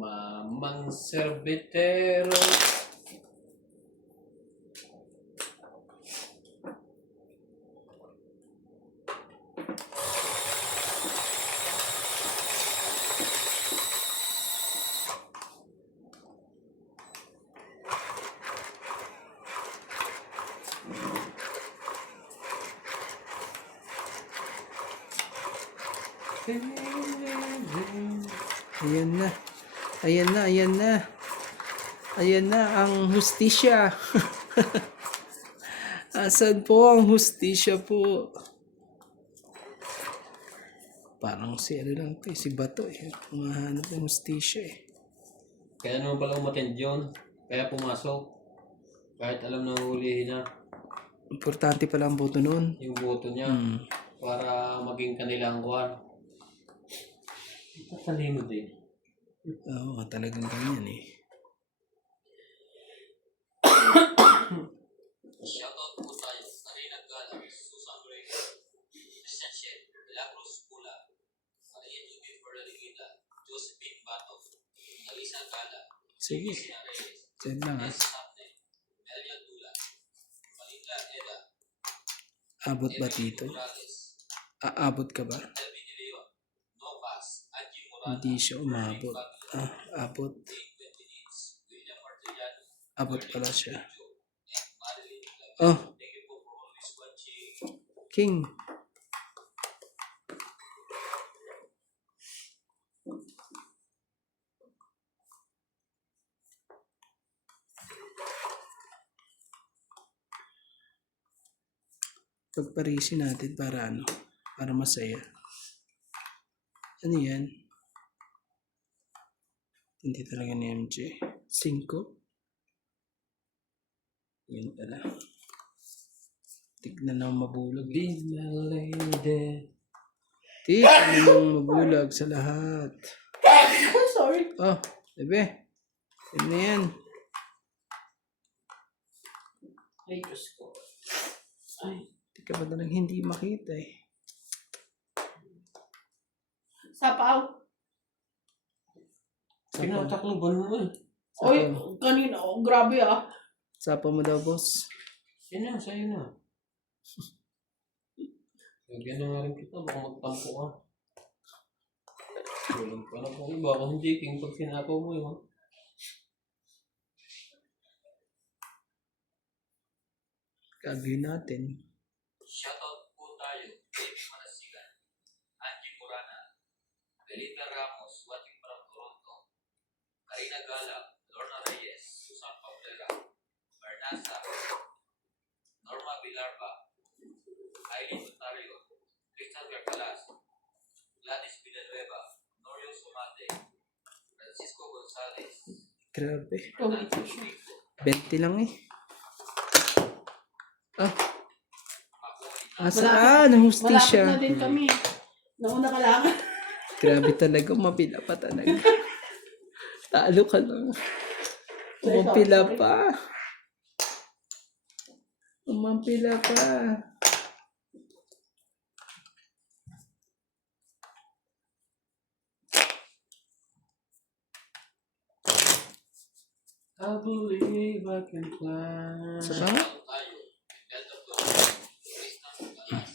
Mamang serbitero. Ayan na. Ayan na, ayan na. Ayan na ang hustisya. Asan po ang hustisya po? Parang si ano lang to, si Bato eh. Umahanap ng hustisya eh. Kaya naman pala umatend yun. Kaya pumasok. Kahit alam na hulihin na Importante pala ang boto noon. yung boto niya. Para maging kanilang kuhan. Tatalino din. Oo, talagang ganyan eh. Shoutout po tayo. Karina Gala, Susan Reyes, Christian Shed, Milagros Pula, Maria Judy Ferreligida, Josephine Bato, Alisa Gala, Sige. Sina Reyes, Diyan lang ah. S. Sapne, Melia Dula, Malinda Eda, Abot ba dito? Morales, Aabot ka ba? Elvi De Leon, Novas, Angie Morana, Hindi siya umabot. Abot. William Martellano, Abot pala siya. and Madeline Club. Oh, Thank you po for always watching. King. Pagparisin natin para ano? Para masaya. Ano yan? Hindi talaga ni MJ. 5. Yan pala. Tignan na mabulog. Be my lady. Tignan na mabulag sa lahat. Oh, sorry. Oh, bebe. Yan na yan. Ay, Diyos ko. Ay. Hindi ka ba talagang hindi makita eh. Sapaw. Pinatakloban mo eh. Oy, kanina. Oh, grabe ah. Sapa mo daw, boss. Yan na, sa'yo na. Lagyan na nga rin kita, baka magtampo ka. Walang pa na po iba, kung hindi king pag sinapaw mo yun. Gagawin natin. Shoutout po tayo, Baby Manasigan, Angie Morana, Belinda Ramos, watching from Toronto, Karina Gala, Lorna Reyes, Susan Pablera, Bernasa, Norma Villarba, Aileen Ontario, Crystal Garcalas, Gladys Villanueva, Norio Sumate, Francisco Gonzalez, Grabe. Fernando Chico, 20 lang eh. Ah, Makoy, asaan? Ang Malapit hustisya. na din kami. Nauna ka lang. Grabe talaga. Mapila pa talaga. Talo ka lang. Umapila pa. Umapila pa. I believe I can fly. Sa ba? Tayo, Beto Torres, Tristan Galas,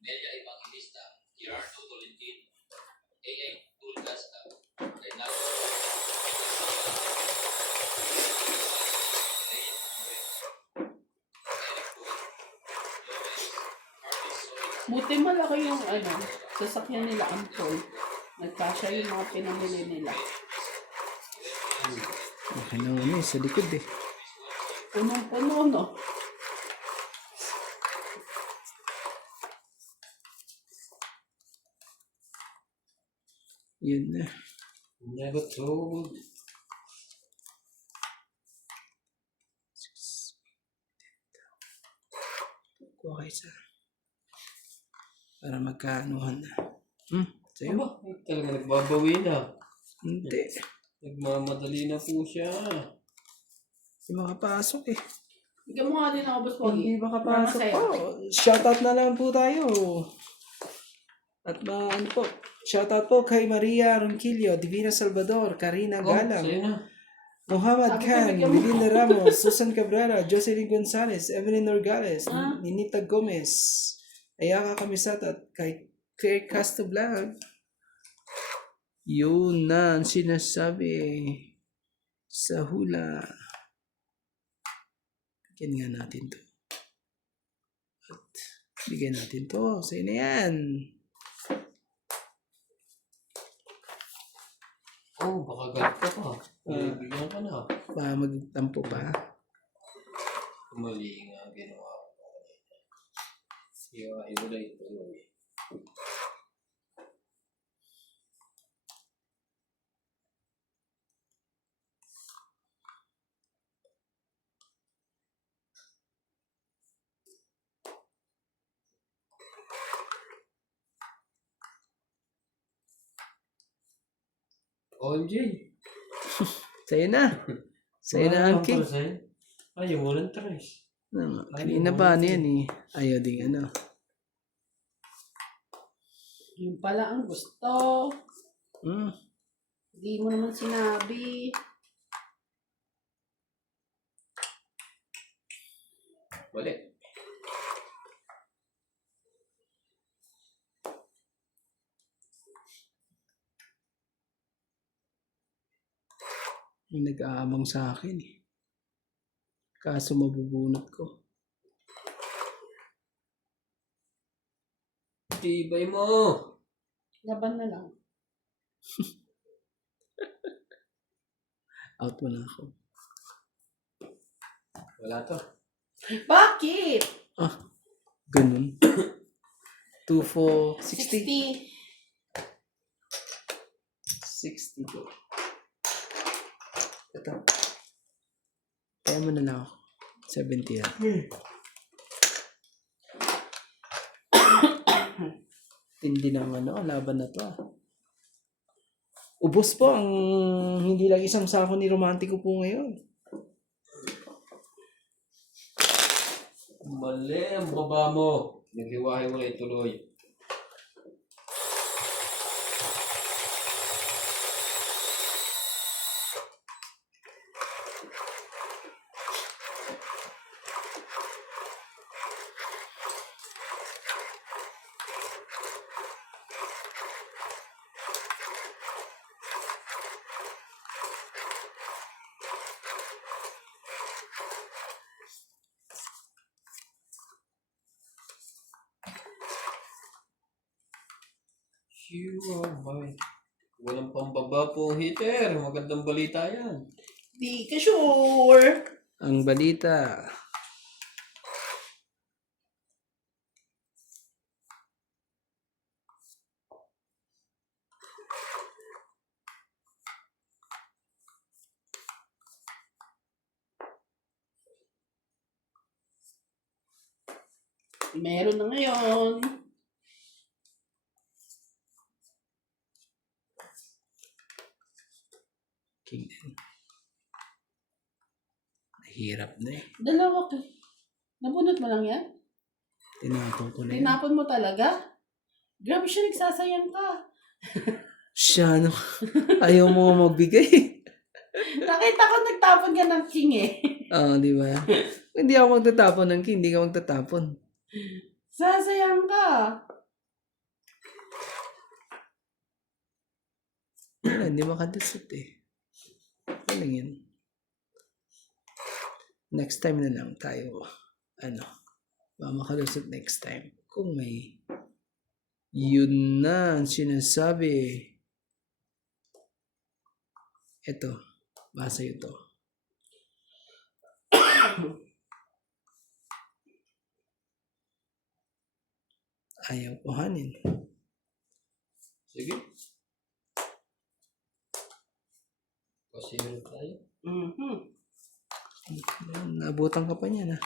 Nelia Evangelista, Gerardo Tolentino, A.A. Tulgasta, Renato Reyes Manuel, Eric Boy, Lopez, Harvey Soy, Buti malaki yung sasakyan nila Ampol. Nagkasya yung mga pinamili nila. Okay lang ano eh. Sa likod eh. Punong-puno, no? Yun na. Never told. Kuha kayo sa... Para magkaanuhan na. Sa'yo? Aba, talaga nagbabawi na. Hindi. Nagmamadali na po siya. Hindi makapasok eh. Bigyan mo nga din ako, Boss Pogi. Hindi makapasok Masaya. po. Shoutout na lang po tayo. At ano po, shoutout po kay Maria Ronquillo, Divina Salvador, Karina Galang, Sa'yo na. Muhammad Sabi ko, Khan, bigyan mo. Melinda Ramos, Susan Cabrera, Jocelyn Gonzalez, Evelyn Norgales, Ah. Ninita Gomez, Ayaka Kamisat at kay Claire Castablanc. Yun na ang sinasabi sa hula. Bigyan nga natin to. At bigyan natin to. Sa'yo na yan. Oh, baka galit ka pa. Bigyan ka na. Ba magtampo pa. Mali nga ginawa ko. Iwain mo na ito. OMG. Sa'yo na. Sa'yo na ang king. Ay, walang trash. Kanina ba ano yan eh. Ayaw ding ano. Yung pala ang gusto. Hmm. Hindi mo naman sinabi. Balik. May nag-aamang sa akin eh. Kaso mabubunot ko. Tibay mo. Laban na lang. Out mo na ako. Wala to. Bakit? Ah, ganun. 2, 4, 60. 60. 60 po. Ito. Kaya mo na lang ako. 70 yan. Tindi ng ano, laban na to ah. Ubos po ang hindi lang isang sako ni Romantiko po ngayon. Mali ang baba mo. Naghiwahe mo na ituloy. You are mine. Walang pambaba po hitter. Magandang balita yan. Di ka sure. Ang balita. Meron na ngayon. King din. Hirap na eh. Dalawa ka. Nabunot mo lang yan? Tinapon ko na yun. Tinapon mo talaga? Grabe siya, nagsasayang ka. Siya, ano? Ayaw mo magbigay. Nakita ko nagtapon ka ng king eh. Oo, di ba? Hindi ako magtatapon ng king, hindi ka magtatapon. Sasayang ka. Wala, hindi makadusot eh. Ano lang yan? Next time na lang tayo, makalusot next time. Kung may, yun na ang sinasabi. Ito, basa ito. Ayaw kuhanin. Sige. Pasiro tayo. Mhm. Nabutan ka pa niya na.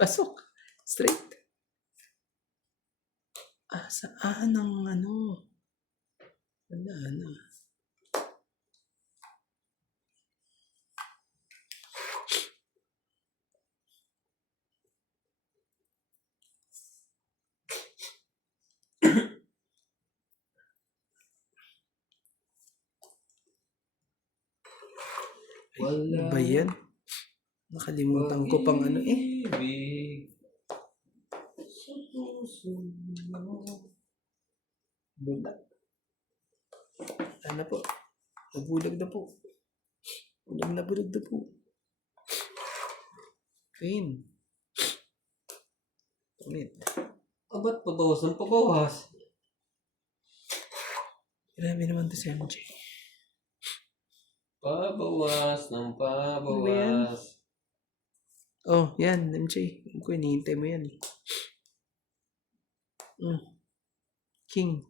Pasok. Straight. Saan ang ano? Wala na. Ano ba yan? Nakalimutan ko pang ano eh. Ibig sa puso mo. Wala. Ano po? Nabulag na po. Bulag na po. Queen. Ulit. Ba't pabawas ng pabawas? Grabe naman to si MJ. Pabawas ng pabawas. Oh, yan, MJ. Kung hinihintay mo yan. King.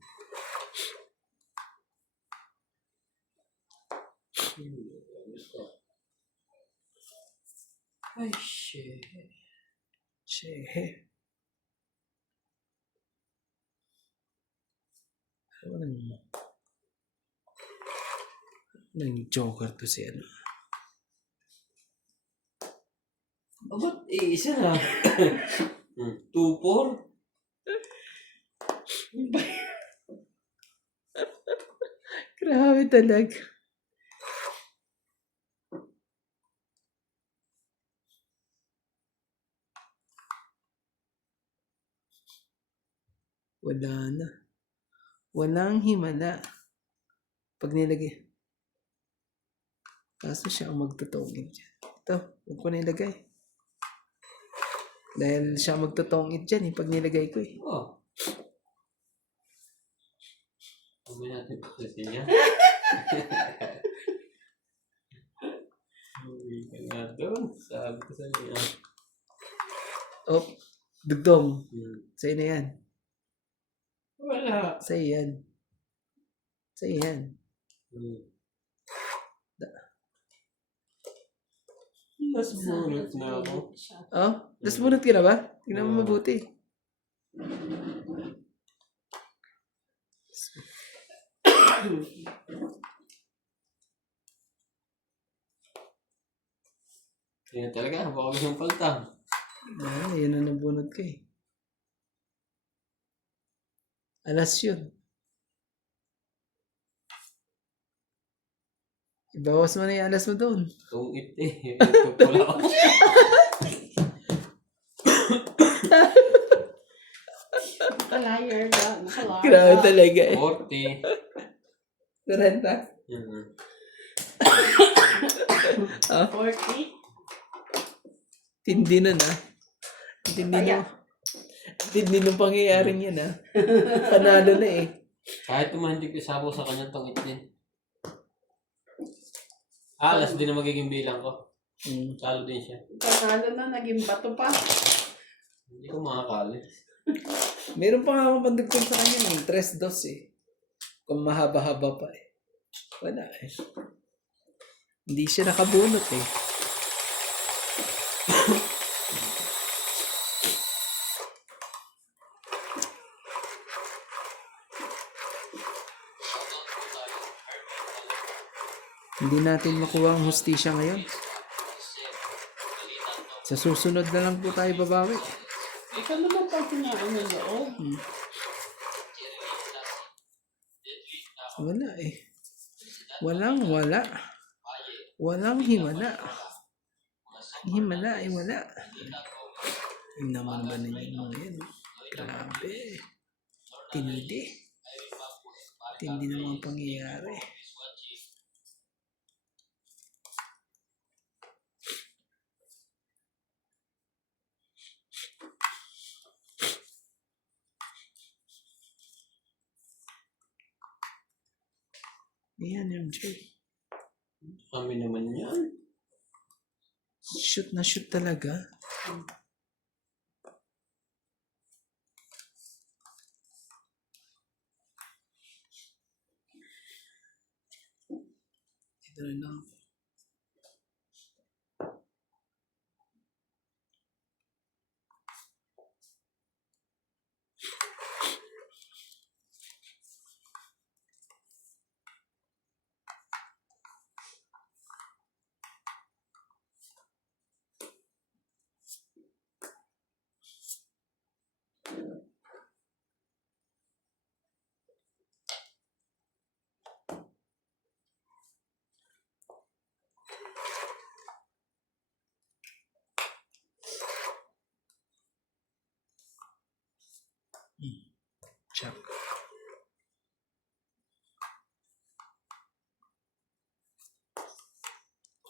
Ay, shit. Che. Ano nang joker to si ano? Ba't isa na? 2-4? Grabe talaga. Wala na. Walang himala. Pag nilagay. Kaso siya ang magtutungit dyan. Ito, huwag ko nilagay. Dahil siya ang magtutungit dyan pag nilagay ko eh. Oh. Huwag natin pakasin niya. Uwi ka nga doon. Sabi ko sa niya. Oh, dugdong. Sa'yo na yan. Wala. Sa'yo yan. Sa'yo yan. Mas bunot na ako. Oh, tas bunot ka na ba? Tingnan mo mabuti. Kaya talaga, baka gusto yung paltang. Yun ang nabunot ko eh. Alas yun. Ibawas mo na yung alas mo doon. Tungit eh. Tutula ako. Nakaliar ka. Grabe talaga eh. 40. 40? 40? Tindi nun ah. Tindi nung pangyayaring yan ah. Panalo na eh. Kahit tumahandig ko sabaw sa kanya, tungit din. Alas din na magiging bilang ko. Salo din siya. Panalo na, naging bato pa. Hindi ko makakali. Meron pa nga akong pandagdag sa kanya ng 3-2 eh. Kung mahaba-haba pa eh. Wala eh. Hindi siya nakabunot eh. Hindi natin makuha ang hustisya ngayon. Sa susunod na lang po tayo babawi. Ikaw naman pa kinaano ng loob. Wala eh. Walang wala. Walang himala. Himala ay wala. Yung naman ba ninyo mga yan? Grabe. Tindi. Tindi na mga pangyayari. Ayan, MJ. Kami naman yan. Shoot na shoot talaga. Ito na lang. Check.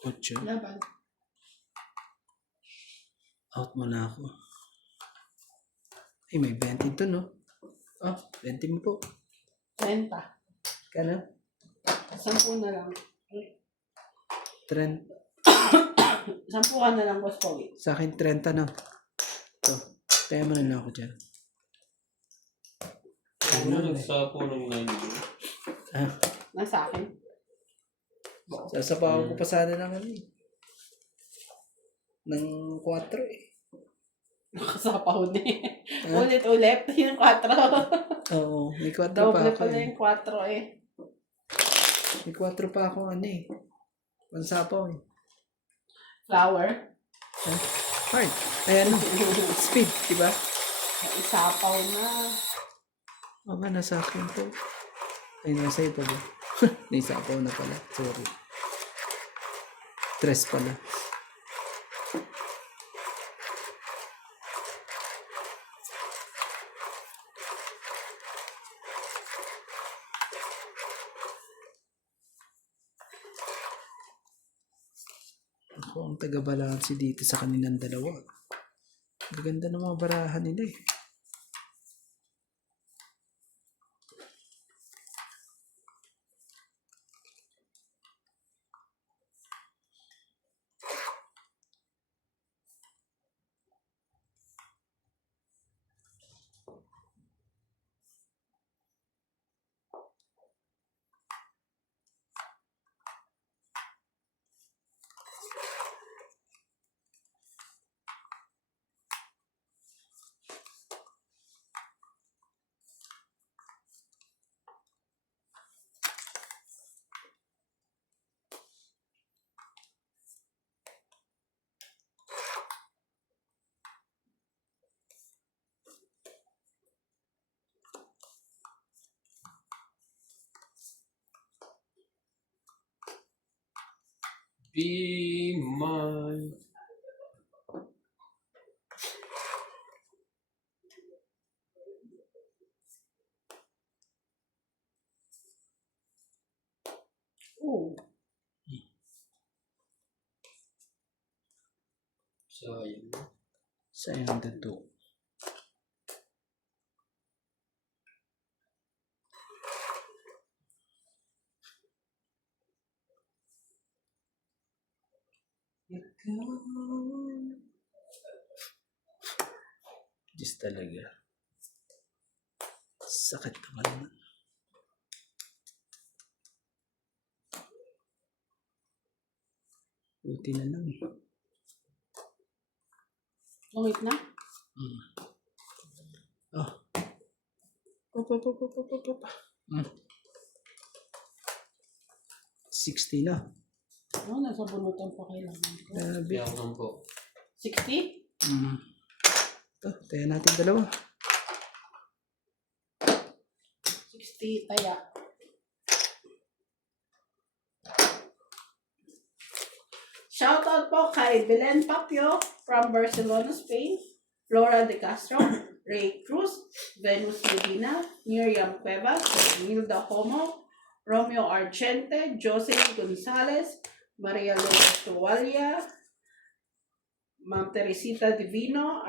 8. Laban. Out muna ako. Ay, may 20 to, no? Oh, 20 mo po. 30. Kano? 10 na lang. 30. 10 ka na lang, Boss Pogi. Sa akin, 30 na. Ito. Kaya mo na ako dyan. Ano nagsapo ng 9? Ah, Nasa akin. sasapawan ko pa sana ng ano eh. Ng 4 eh. Nakasapaw na eh. Ulit-ulit. Yung 4. Oo, may 4 pa Doble ako pala eh. yung 4 eh. May 4 pa ako ano eh. Pansapaw eh. Flower. Hard. Ayan. Speed, diba? Isapaw na. Mama, nasa akin to. Ay, nasa iyo pala. Naisapaw na pala. Sorry. 3 pala. Ako ang taga-balansi dito sa kanilang dalawa. Maganda ng mga barahan nila eh. Be mine. Oh. Sayang. Sayang dito. Diyos talaga. Sakit naman. Buti na lang. Lumit na? Oh. Pa. 60 na. Oh, nasa bunutan pa kailangan ko. Grabe. Kaya ako po. 60? Ito, tayo natin dalawa. 60 taya. Shoutout po kay Belen Papio from Barcelona, Spain, Flora de Castro, Ray Cruz, Venus Medina, Miriam Cuevas, Nilda Homo, Romeo Argente, Jose Gonzalez, Maria Lourdes Tuwalia, Ma'am Teresita Divino,